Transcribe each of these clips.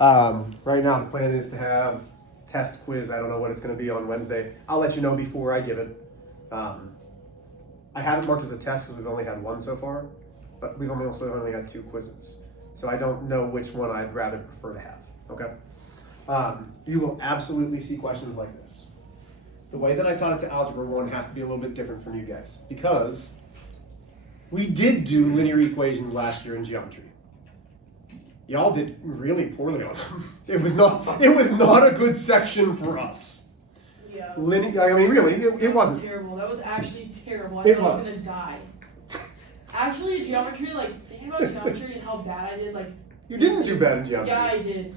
Right now, the plan is to have test quiz. I don't know what it's going to be on Wednesday. I'll let you know before I give it. I haven't marked as a test because we've only had one so far, but we've also only had 2 quizzes. So I don't know which one I'd rather prefer to have, okay? You will absolutely see questions like this. The way that I taught it to Algebra 1 has to be a little bit different from you guys because we did do linear equations last year in geometry. Y'all did really poorly on them. It was not a good section for us. Yeah. I mean, really, it wasn't. Terrible. That was actually terrible. I thought I was gonna die. Actually, geometry, like thinking about geometry and how bad I did, like. You didn't do bad in geometry. Yeah, I did.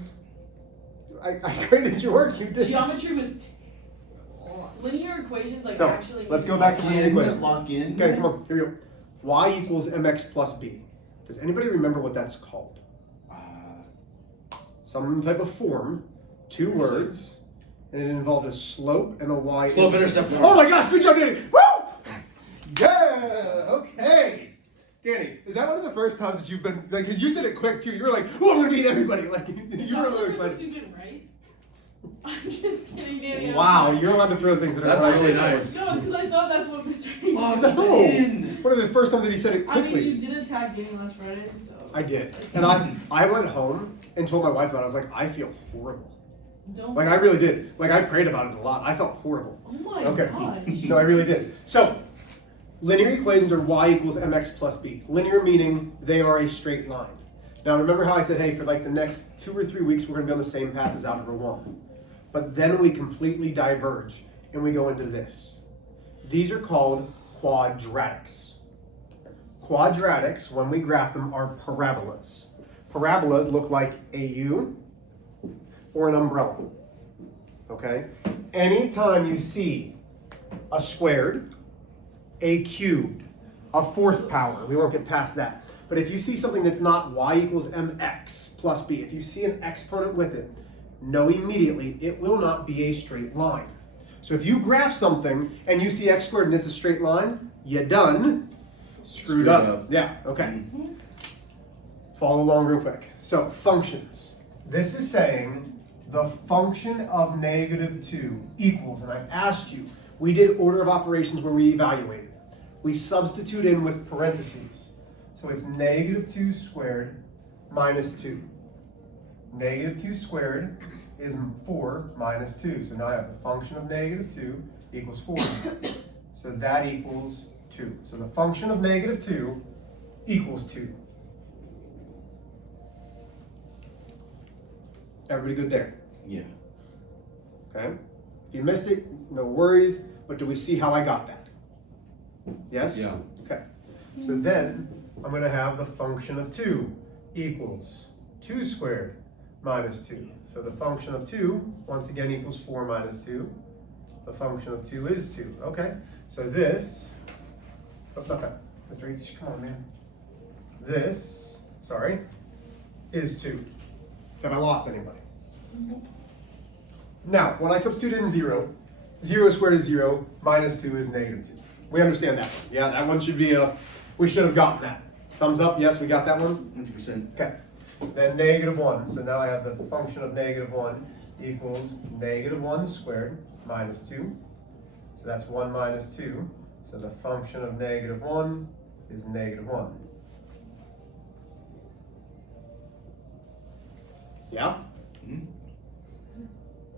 I graded your work. You did. Geometry was. Linear equations, like so, actually. Let's go back to linear equations. Lock in. Okay, come on. Here we go. Y equals mx plus b. Does anybody remember what that's called? Some type of form, 2 words, and it involved a slope and a y. Slope-intercept form. Oh my gosh, good job, Danny! Woo! Yeah, okay. Danny, is that one of the first times that you've been, like, cause you said it quick too, you were like, oh, I'm gonna beat everybody, like, you were a little excited. You've been right? I'm just kidding, Danny. Wow, you're allowed to throw things that are That's right. really nice. No, because I thought that's what Mr. Oh, was no. saying. One of the first times that he said it I quickly. mean, you did attack Danny last Friday, so. I did. And I went home and told my wife about it. I was like, I feel horrible. Don't. Like, I really did. Like, I prayed about it a lot. I felt horrible. Oh my Okay. gosh. No, I really did. So, linear equations are y equals mx plus b. Linear meaning they are a straight line. Now, remember how I said, hey, for like the next 2 or 3 weeks, we're going to be on the same path as Algebra 1. But then we completely diverge and we go into this. These are called quadratics. Quadratics, when we graph them, are parabolas. Parabolas look like a U or an umbrella. Okay? Anytime you see a squared, a cubed, a fourth power, we won't get past that. But if you see something that's not y equals mx plus b, if you see an exponent with it, know immediately it will not be a straight line. So if you graph something and you see x squared and it's a straight line, you done screwed up. Yeah, okay. Mm-hmm. Follow along real quick. So functions. This is saying the function of -2 equals, and I asked you, we did order of operations where we evaluated. We substitute in with parentheses. So it's -2 squared minus 2. -2 squared is 4 minus 2. So now I have the function of -2 equals 4. So that equals 2. So the function of -2 equals 2. Everybody good there? Yeah. Okay? If you missed it, no worries, but do we see how I got that? Yes? Yeah. Okay. So then I'm going to have the function of 2 equals 2 squared minus 2. So the function of 2, once again, equals 4 minus 2. The function of 2 is 2. Okay? So this, oh, not that. Mr. H, come on, man. This, sorry, is 2. Have I lost anybody? Now, when I substitute in 0, 0 squared is 0, minus 2 is -2. We understand that one. Yeah, that one should be we should have gotten that. Thumbs up, yes, we got that one? 100%. Okay. Then -1, so now I have the function of -1 equals -1 squared minus 2. So that's 1 minus 2. So the function of -1 is -1. Yeah? Mm-hmm.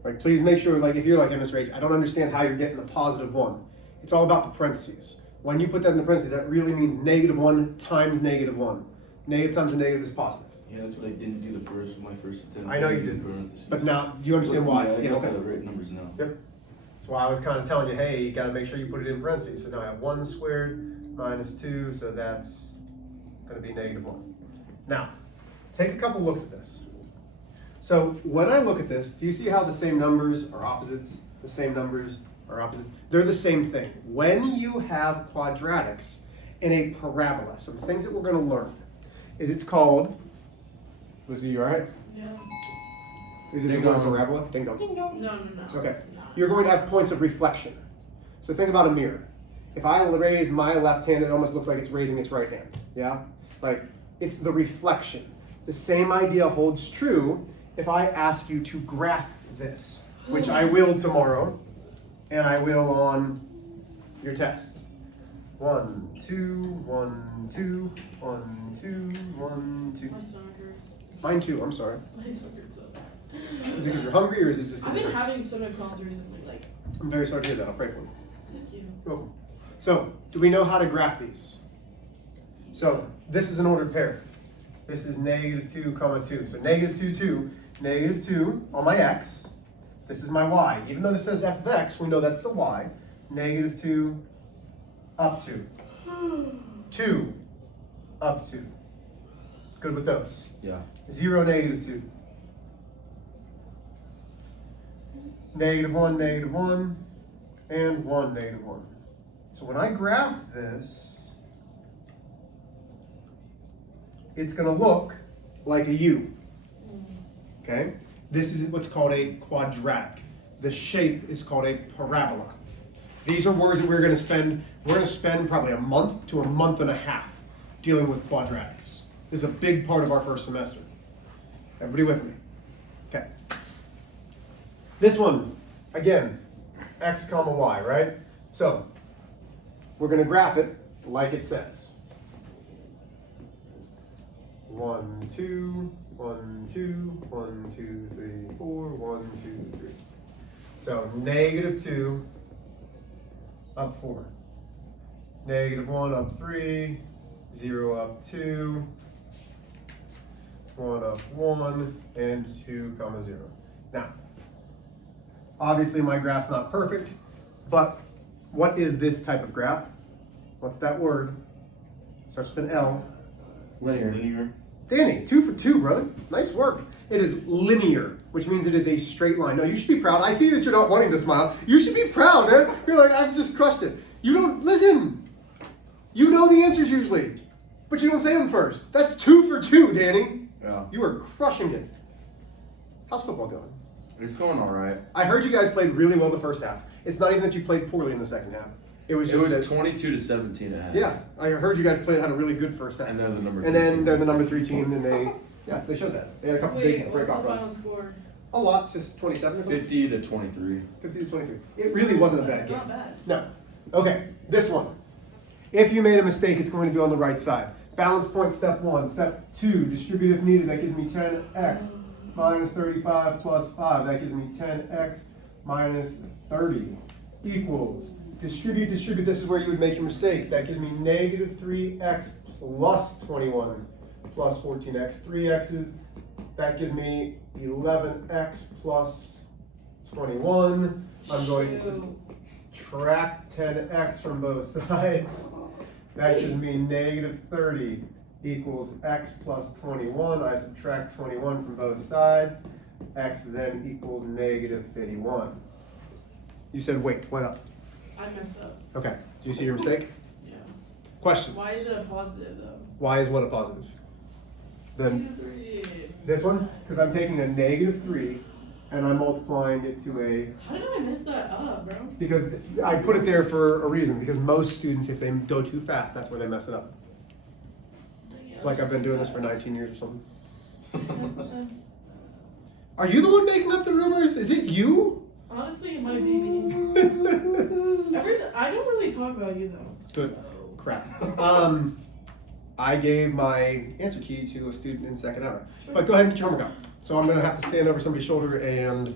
Like, please make sure, like, if you're like, hey, Mr. H, I don't understand how you're getting a +1. It's all about the parentheses. When you put that in the parentheses, that really means -1 times -1. Negative times a negative is positive. Yeah, that's what I didn't do my first attempt. I know you did. Parentheses. But now, do you understand why? Yeah, I got okay. the right numbers now. Yep. That's why I was kind of telling you, hey, you got to make sure you put it in parentheses. So now I have 1 squared minus 2, so that's going to be -1. Now, take a couple looks at this. So when I look at this, do you see how the same numbers are opposites? The same numbers are opposites. They're the same thing. When you have quadratics in a parabola, some things that we're going to learn is it's called, Lucy, you all right? Yeah. Is it Ding a dong. parabola? Ding dong. No. Okay. No. You're going to have points of reflection. So think about a mirror. If I raise my left hand, it almost looks like it's raising its right hand. Yeah? Like, it's the reflection. The same idea holds true if I ask you to graph this, which I will tomorrow, and I will on your test. 1, 2, 1, 2, 1, 2, 1, 2. My stomach hurts. Mine too, I'm sorry. My stomach hurts so bad. Is it because you're hungry or is it just because I've been it hurts? having stomach cramps recently, like. I'm very sorry to hear that. I'll pray for you. Thank you. You're welcome. So, do we know how to graph these? So, this is an ordered pair. This is -2, comma 2. So, -2, 2, -2 on my x. This is my y. Even though this says f of x, we know that's the y. -2 up 2. 2 up 2. Good with those. Yeah. 0, -2. -1, -1, and 1, -1. So when I graph this, it's going to look like a U. Okay? This is what's called a quadratic. The shape is called a parabola. These are words that we're going to spend probably a month to a month and a half dealing with quadratics. This is a big part of our first semester. Everybody with me? Okay. This one, again, x comma y, right? So, we're going to graph it like it says. 1, 2, 1, 2, 1, 2, 3, 4, 1, 2, 3. So, -2 up 4. -1 up 3, 0 up 2, 1 up 1, and 2 comma 0. Now, obviously my graph's not perfect, but what is this type of graph? What's that word? Starts with an L. Linear. Danny, 2 for 2, brother. Nice work. It is linear, which means it is a straight line. No, you should be proud. I see that you're not wanting to smile. You should be proud, man. You're like, I've just crushed it. You don't, listen. You know the answers usually, but you don't say them first. That's 2 for 2, Danny. Yeah. You are crushing it. How's football going? It's going all right. I heard you guys played really well the first half. It's not even that you played poorly in the second half. It was just that, 22 to 17 at half. yeah, I heard you guys had a really good first half. And they're the number And 3 then team. they're the number 3 team, and they showed that. They had a couple Wait, big what's the breakout final runs. score? A lot to 27 or something? 50 to 23. 50 to 23. It really wasn't a bad That's game. not bad. No. Okay, this one. If you made a mistake, it's going to be on the right side. Balance point, step 1. Step 2, distribute if needed. That gives me 10x minus 35 plus 5. That gives me 10x minus 30 equals. Distribute. This is where you would make your mistake. That gives me -3x plus 21 plus 14x. 3 x's. That gives me 11x plus 21. I'm going to subtract 10x from both sides. That gives me -30 equals x plus 21. I subtract 21 from both sides. X then equals -51. You said wait, what up? I messed up. Okay, do you see your mistake? Yeah. Question. Why is it a positive though? Why is what a positive? Then -3. this one, because I'm taking a -3 and I'm multiplying it to a, How did I mess that up, bro? because I put it there for a reason, because most students, if they go too fast, that's where they mess it up. It's like I've been doing this for 19 years or something. Are you the one making up the rumors? Is it you? Honestly, it might be me. I don't really talk about you though. Good. So. Crap. I gave my answer key to a student in second hour. But go ahead and get your homework out. So I'm going to have to stand over somebody's shoulder and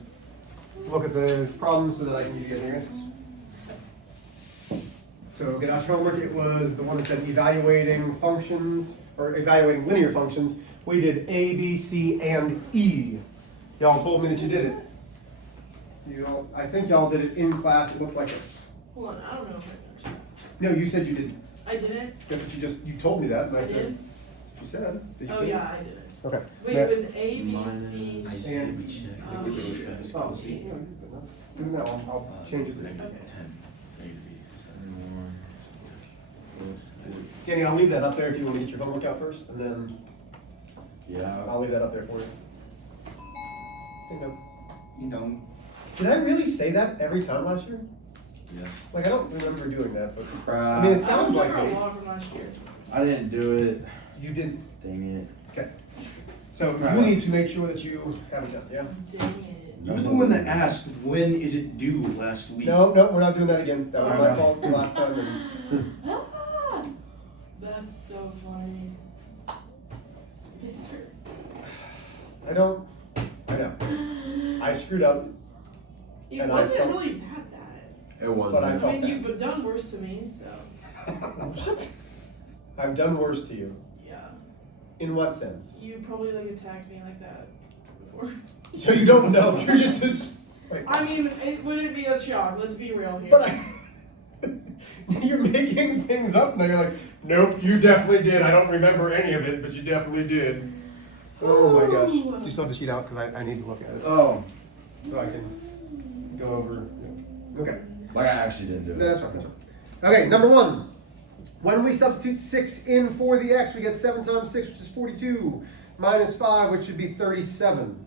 look at the problems so that I can give you guys your answers. So get out your homework. It was the one that said evaluating functions, or evaluating linear functions. We did A, B, C, and E. Y'all told me that you did it. I think y'all did it in class. It looks like this. Hold on, I don't know if I finished No, you said you didn't. that. I didn't. That's what you told me that, and I I said, did. that's what you said. Did you Oh finish? yeah, I did it. Okay. Wait, Matt- it was A, B, C. And- check. Oh, see, yeah, do it now. I'll change it. Danny, I'll leave that up there if you want to get your homework out first, and then Yeah. I'll leave that up there for you. Bingo. You know. Did I really say that every time last year? Yes. Like, I don't remember doing that, but Crap. I mean, it sounds like I me. a lot from last year. I didn't do it. You did. Dang it. Okay. So you need to make sure that you have it done, yeah? Dang it. You were the one that asked when is it due last week. No, we're not doing that again. That was my fault the last time. And Ah, that's so funny. Mister. I know. I screwed up, It And I wasn't felt- really that bad. It was. but I I felt mean, bad. you've done worse to me, so What? I've done worse to you. yeah. In what sense? You probably like attacked me like that before. So you don't know. You're just like. I mean, it wouldn't be a shock. Let's be real here. But you're making things up now. You're like, nope, you definitely did. I don't remember any of it, but you definitely did. Oh my gosh. Ooh. Do you still have the sheet out? Because I need to look at it. Oh, So I can go over. Okay. like I actually didn't do it. That's fine. That's fine. Okay, number 1. When we substitute 6 in for the x, we get 7 times 6, which is 42, minus 5, which should be 37.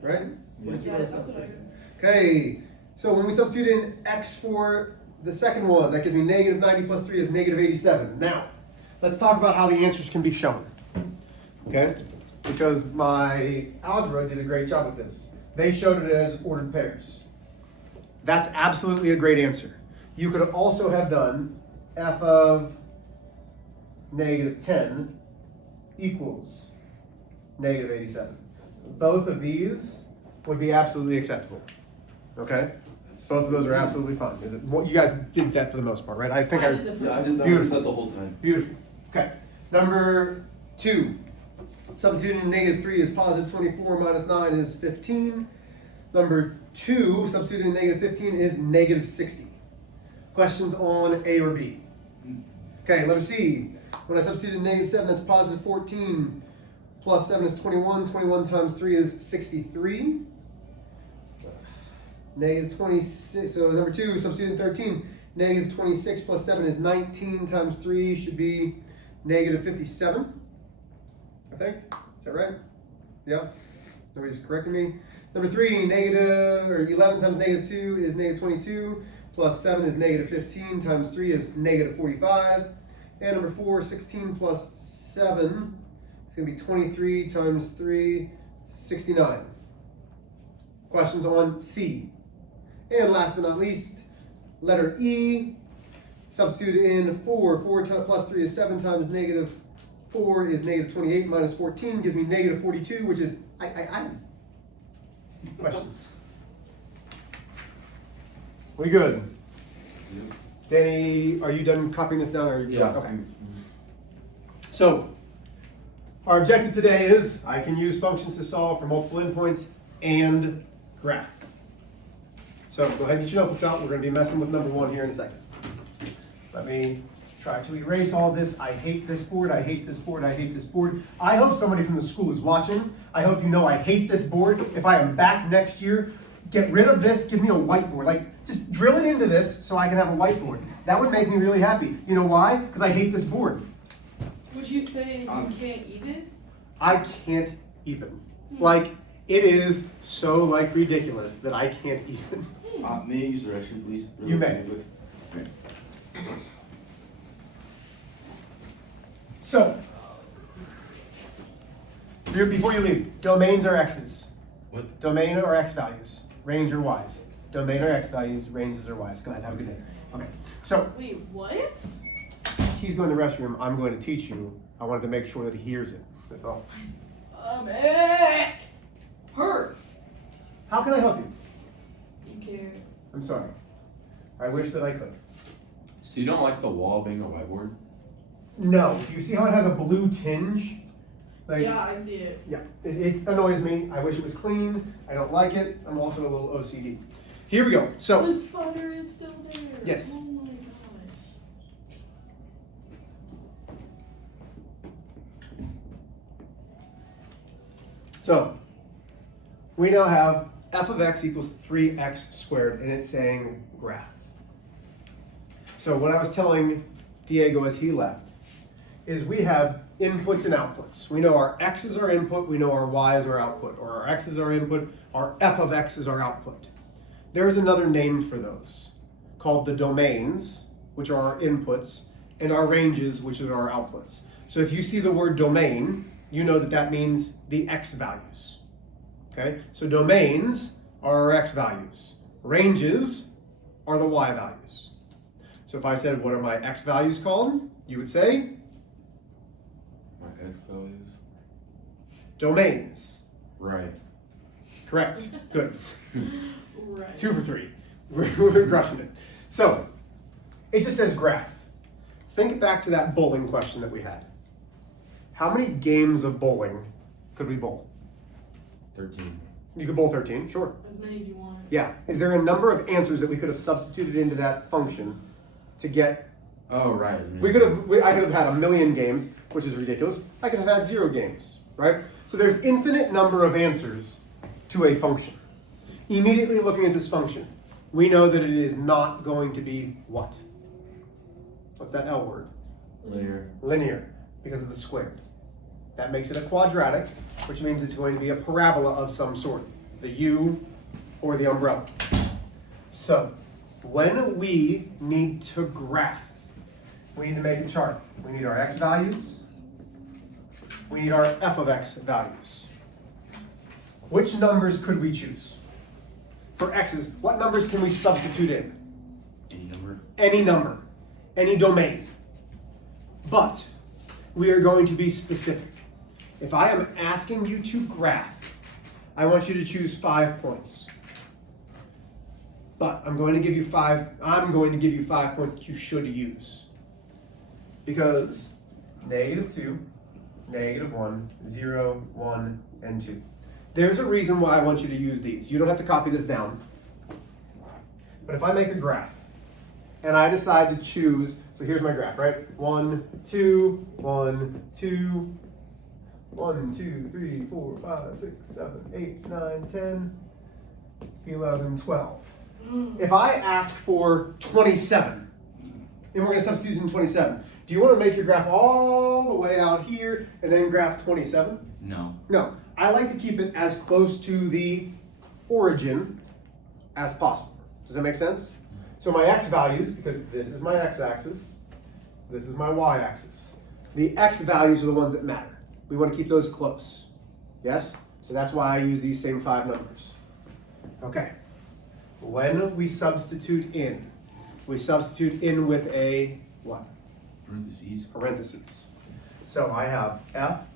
Right? 42 Yeah, minus that's what I 6. did. Okay, so when we substitute in x for the second one, that gives me negative 90 plus 3 is negative 87. Now, let's talk about how the answers can be shown. Okay? Because my algebra did a great job with this. They showed it as ordered pairs. That's absolutely a great answer. You could also have done f of negative 10 equals negative 87. Both of these would be absolutely acceptable. Okay? Both of those are absolutely fine. Is it? Well, you guys did that for the most part, right? I think I did the first Yeah, I did that Beautiful. the whole time. Beautiful. Okay. Number 2. Substituting in negative 3 is positive 24 minus 9 is 15. Number 2, substituting in negative 15 is negative 60. Questions on A or B? Okay, letter C. When I substitute in negative 7, that's positive 14. Plus 7 is 21. 21 times 3 is 63. Negative 26. So number 2, substituting 13. Negative 26 plus 7 is 19 times 3 should be negative 57. I think. Is that right? Yeah? Nobody's correcting me. Number 3, negative, or 11 times negative 2 is negative 22. Plus 7 is negative 15 times 3 is negative 45. And number 4, 16 plus 7 is going to be 23 times 3, 69. Questions on C. And last but not least, letter E. Substitute in 4. 4 plus 3 is 7 times negative 4 is negative 28 minus 14 gives me negative 42, which is I. Questions? We good? Danny, are you done copying this down? Or are you Yeah. Okay. So, our objective today is I can use functions to solve for multiple endpoints and graph. So go ahead and get your notebooks out. We're going to be messing with number 1 here in a second. Let me try to erase all this. I hate this board. I hate this board. I hate this board. I hope somebody from the school is watching. I hope you know I hate this board. If I am back next year, get rid of this. Give me a whiteboard. Like, just drill it into this so I can have a whiteboard. That would make me really happy. You know why? Because I hate this board. Would you say you can't even? I can't even. Like, it is so, like, ridiculous that I can't even. May I use the restroom, please? You may. quick. So, before you leave, domains are x's. What? Domain or x values. Range or y's. Domain or x values, ranges or y's. Go ahead, have a good day. Okay, so Wait, what? he's going to the restroom. I'm going to teach you. I wanted to make sure that he hears it. That's all. Stomach hurts. How can I help you? You can't. I'm sorry. I wish that I could. So you don't like the wall being a whiteboard? No. You see how it has a blue tinge? Like, Yeah, I see it. Yeah, it annoys me. I wish it was clean. I don't like it. I'm also a little OCD. Here we go. So, The spider is still there. Yes. Oh my gosh. we now have f of x equals 3x squared, and it's saying graph. So what I was telling Diego as he left is we have inputs and outputs. We know our x is our input, we know our y is our output, or our x is our input, our f of x is our output. There is another name for those, called the domains, which are our inputs, and our ranges, which are our outputs. So if you see the word domain, you know that that means the x values. Okay, so domains are our x values. Ranges are the y values. So if I said, what are my x values called? You would say My X values. domains. Right. Correct. Good. Right. 2 for 3. We're crushing it. So it just says graph. Think back to that bowling question that we had. How many games of bowling could we bowl? 13. You could bowl 13, sure. As many as you want. Yeah. Is there a number of answers that we could have substituted into that function to get? Oh, right. I could have had a million games, which is ridiculous. I could have had 0 games, right? So there's infinite number of answers to a function. Immediately looking at this function, we know that it is not going to be what? What's that L word? Linear. Linear, because of the squared. That makes it a quadratic, which means it's going to be a parabola of some sort, the U or the umbrella. So, when we need to graph, we need to make a chart. We need our x values. We need our f of x values. Which numbers could we choose? For x's, what numbers can we substitute in? Any number. Any number, any domain. But we are going to be specific. If I am asking you to graph, I want you to choose 5 points. But I'm going to give you 5 points that you should use. Because -2, -1, 0, 1, and 2. There's a reason why I want you to use these. You don't have to copy this down. But if I make a graph, and I decide to choose, so here's my graph, right? 1, 2, 1, 2, 1, 2, 3, 4, 5, 6, 7, 8, 9, 10, 11, 12. If I ask for 27, and we're going to substitute in 27, do you want to make your graph all the way out here and then graph 27? No. No. I like to keep it as close to the origin as possible. Does that make sense? So my x values, because this is my x-axis, this is my y-axis. The x values are the ones that matter. We want to keep those close. Yes? So that's why I use these same 5 numbers. Okay. When we substitute in with a what? Parentheses. Parentheses. So I have f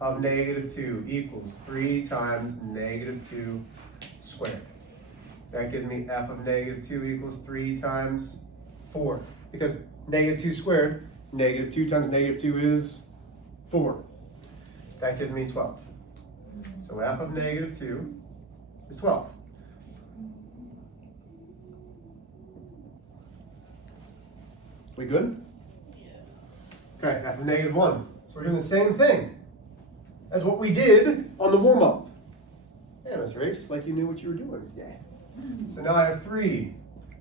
of -2 equals 3 times -2 squared. That gives me f of -2 equals 3 times 4. Because -2 squared, -2 times -2 is 4. That gives me 12. So f of -2 is 12. We good? Yeah. Okay, f of -1. So we're doing the same thing as what we did on the warm-up. Yeah, Mr. H, it's like you knew what you were doing. Yeah. So now I have 3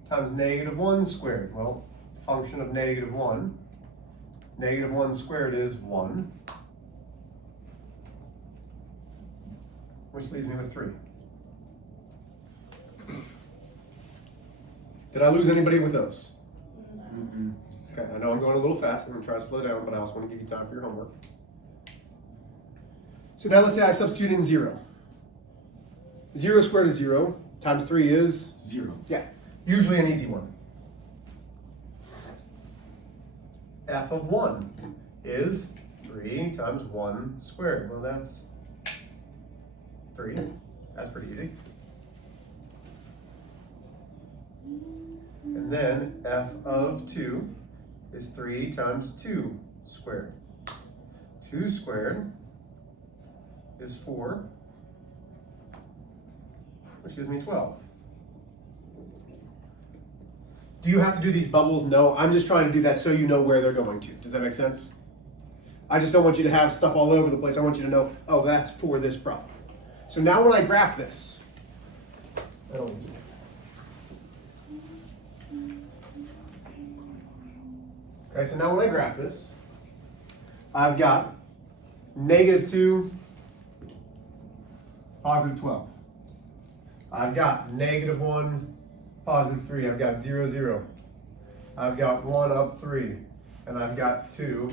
times -1 squared. Well, function of -1. -1 squared is 1. Which leaves me with 3. Did I lose anybody with those? Mm-mm. Okay, I know I'm going a little fast. I'm going to try to slow down, but I also want to give you time for your homework. So now let's say I substitute in 0. 0 squared is 0, times 3 is? 0. Yeah, usually an easy one. F of 1 is 3 times 1 squared. Well, that's 3. That's pretty easy. And then f of 2 is 3 times 2 squared. 2 squared is 4, which gives me 12. Do you have to do these bubbles? No, I'm just trying to do that so you know where they're going to. Does that make sense? I just don't want you to have stuff all over the place. I want you to know, oh, that's for this problem. So now when I graph this, I don't need to. Okay, so now when I graph this, I've got -2, +12. I've got -1, +3. I've got 0, 0. I've got 1 up 3. And I've got 2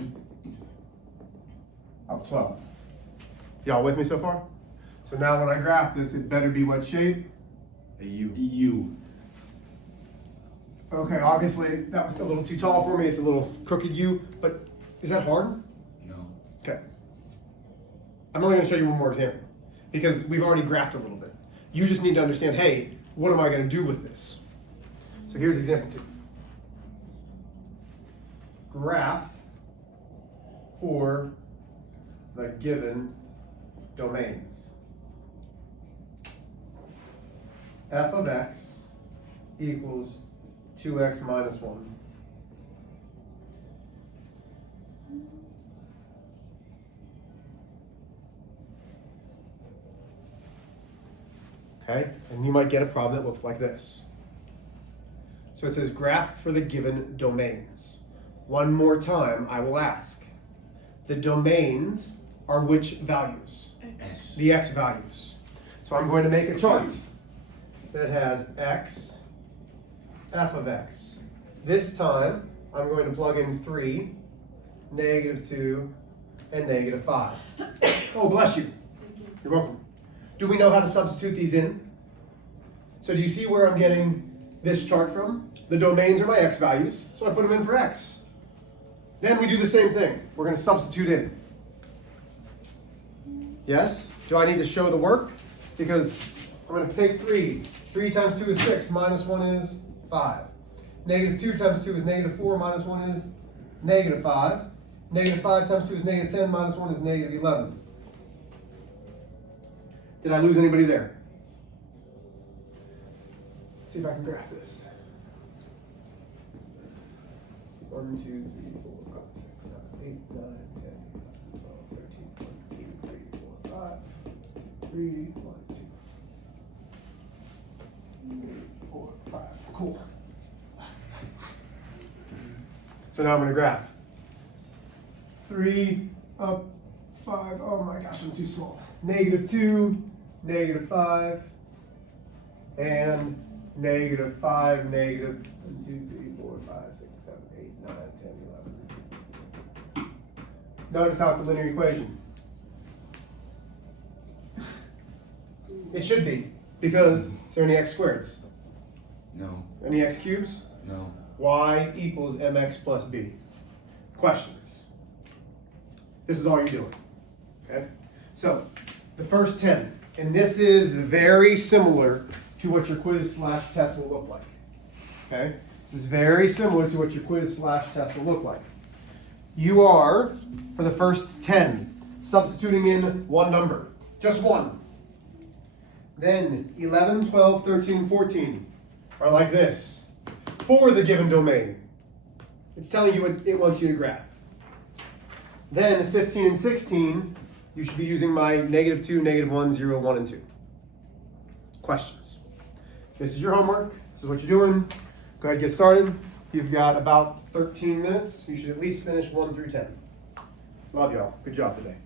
up 12. Y'all with me so far? So now when I graph this, it better be what shape? A U. U. Okay, obviously that was a little too tall for me. It's a little crooked U, but is that hard? No. Okay. I'm only going to show you one more example because we've already graphed a little bit. You just need to understand, hey, what am I going to do with this? So here's example 2. Graph for the given domains. F of x equals 2x minus 1. Okay, and you might get a problem that looks like this. So it says graph for the given domains. One more time, I will ask. The domains are which values? X. The x values. So I'm going to make a chart that has x, f of x. This time, I'm going to plug in 3, -2, and -5. Oh, bless you. Thank you. You're welcome. Do we know how to substitute these in? So do you see where I'm getting this chart from? The domains are my x values, so I put them in for x. Then we do the same thing. We're going to substitute in. Yes? Do I need to show the work? Because I'm going to take 3. 3 times 2 is 6, minus 1 is 5. -2 times 2 is -4, minus 1 is -5. -5 times 2 is -10, minus 1 is -11. Did I lose anybody there? Let's see if I can graph this. 1, 2, 3, 4, 5, 6, 7, 8, 9, 10, 11, 12, 13, 1, 2, 3, 4, 5, 2, 3, 1, 2, 3, 4, 5. Cool. So now I'm going to graph. 3 up, 5. Oh my gosh, I'm too small. -2, -5, and -5, -1, 2, 3, 4, 5, 6, 7, 8, 9, 10, 11. Notice how it's a linear equation. It should be, because is there any x squareds? No. Any x cubes? No. Y equals mx plus b. Questions? This is all you're doing. Okay? So, the first 10. And this is very similar to what your quiz/test will look like. Okay? This is very similar to what your quiz/test will look like. You are, for the first 10, substituting in one number. Just one. Then 11, 12, 13, 14 are like this. For the given domain. It's telling you what it wants you to graph. Then 15 and 16, you should be using my -2, -1, 0, 1, and 2. Questions? This is your homework. This is what you're doing. Go ahead and get started. You've got about 13 minutes. You should at least finish 1 through 10. Love y'all. Good job today.